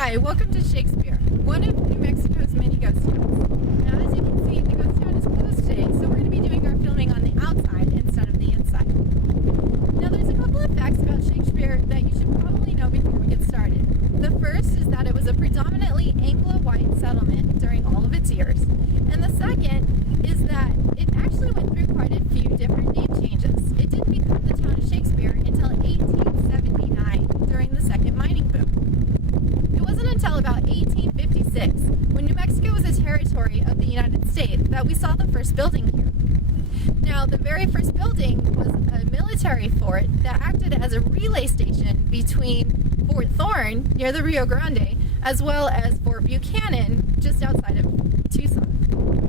Hi, welcome to Shakespeare, one of New Mexico's many ghost towns. Now, as you can see, the ghost town is closed today, so we're going to be doing our filming on the outside instead of the inside. Now, there's a couple of facts about Shakespeare that you should probably know before we get started. The first is that it was a predominantly Anglo-white settlement during all of its years, and the second is that it actually went through quite a few different name changes. It didn't become the town of Shakespeare until 1879 during the second mining boom. It wasn't until about 1856, when New Mexico was a territory of the United States, that we saw the first building here. Now, the very first building was a military fort that acted as a relay station between Fort Thorne, near the Rio Grande, as well as Fort Buchanan, just outside of Tucson.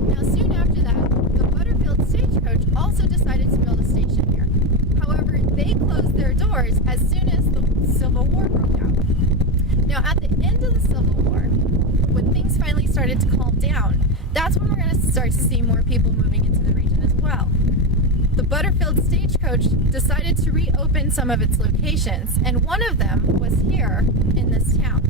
Now, soon after that, the Butterfield Stagecoach also decided to build a station here. However, they closed their doors as soon as the Civil War broke out. Now, at the end of the Civil War, when things finally started to calm down, that's when we're going to start to see more people moving into the region as well. The Butterfield Stagecoach decided to reopen some of its locations, and one of them was here in this town.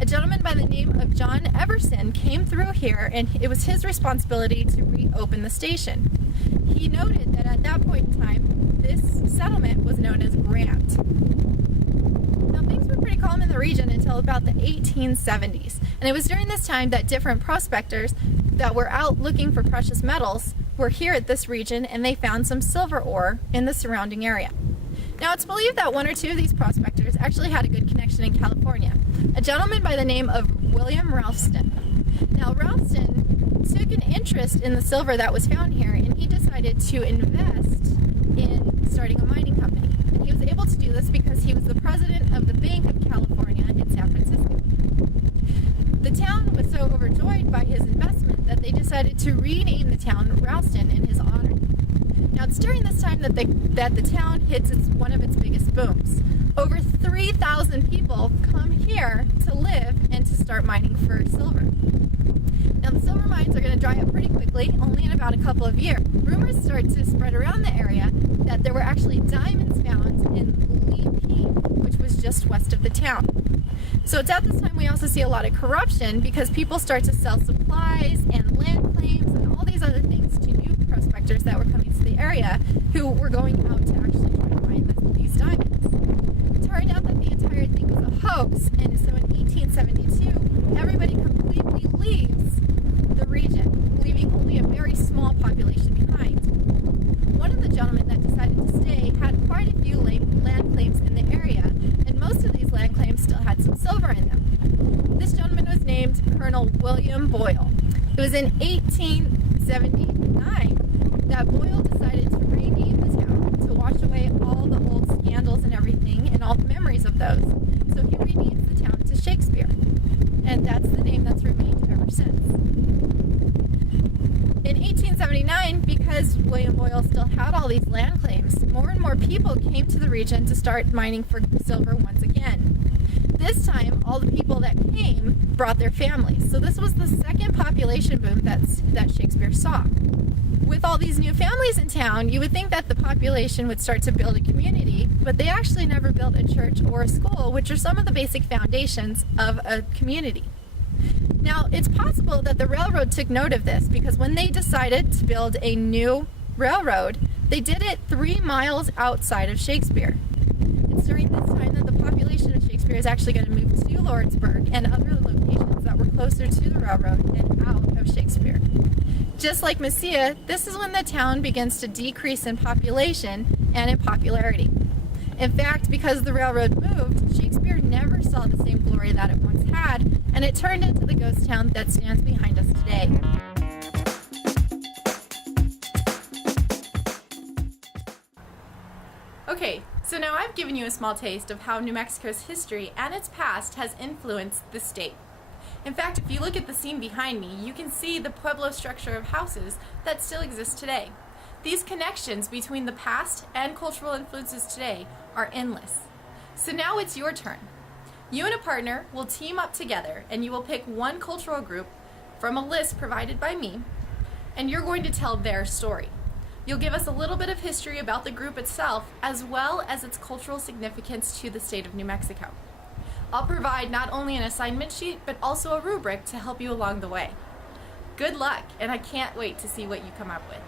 A gentleman by the name of John Everson came through here, and it was his responsibility to reopen the station. He noted that at that point in time, this settlement was known as Grant. Now, things were pretty calm in the region until about the 1870s, and it was during this time that different prospectors that were out looking for precious metals were here at this region, and they found some silver ore in the surrounding area. Now, it's believed that one or two of these prospectors actually had a good connection in California, a gentleman by the name of William Ralston. Now, Ralston took an interest in the silver that was found here, and he decided to invest in starting a mining company. And he was able to do this because he was the president of the Bank of California in San Francisco. The town was so overjoyed by his investment that they decided to rename the town Ralston in his honor. Now, it's during this time that the town hits one of its biggest booms. Over 3,000 people come here to live and to start mining for silver. Now, the silver mines are going to dry up pretty quickly, only in about a couple of years. Rumors start to spread around the area that there were actually diamonds found in Lee Peak, which was just west of the town. So it's at this time we also see a lot of corruption because people start to sell supplies and land claims and all these other things to new prospectors that were coming to the area who were going out to actually try to find these diamonds. It turned out that the entire thing was a hoax, and so in 1872, everybody completely leaves the region, leaving only a very small population behind. One of the gentlemen that decided to stay had quite a few land claims in the area, and most of these land claims still had some silver in them. This gentleman was named Colonel William Boyle. It was in 1879 that Boyle decided to rename the town to wash away all the old scandals and everything and all the memories of those. So he renamed the town to Shakespeare, and that's the name that's remained ever since. In 1879, because William Boyle still had all these land claims, more and more people came to the region to start mining for silver once again. This time, all the people that came brought their families. So this was the second population boom that Shakespeare saw. With all these new families in town, you would think that the population would start to build a community, but they actually never built a church or a school, which are some of the basic foundations of a community. Now, it's possible that the railroad took note of this because when they decided to build a new railroad, they did it 3 miles outside of Shakespeare. It's during this time that the population of Shakespeare is actually going to move to Lordsburg and other locations that were closer to the railroad and out of Shakespeare. Just like Mesilla, this is when the town begins to decrease in population and in popularity. In fact, because the railroad moved, Shakespeare never saw the same glory that it once had, and it turned into the ghost town that stands behind us today. Okay, so now I've given you a small taste of how New Mexico's history and its past has influenced the state. In fact, if you look at the scene behind me, you can see the Pueblo structure of houses that still exist today. These connections between the past and cultural influences today are endless. So now it's your turn. You and a partner will team up together, and you will pick one cultural group from a list provided by me, and you're going to tell their story. You'll give us a little bit of history about the group itself, as well as its cultural significance to the state of New Mexico. I'll provide not only an assignment sheet, but also a rubric to help you along the way. Good luck, and I can't wait to see what you come up with.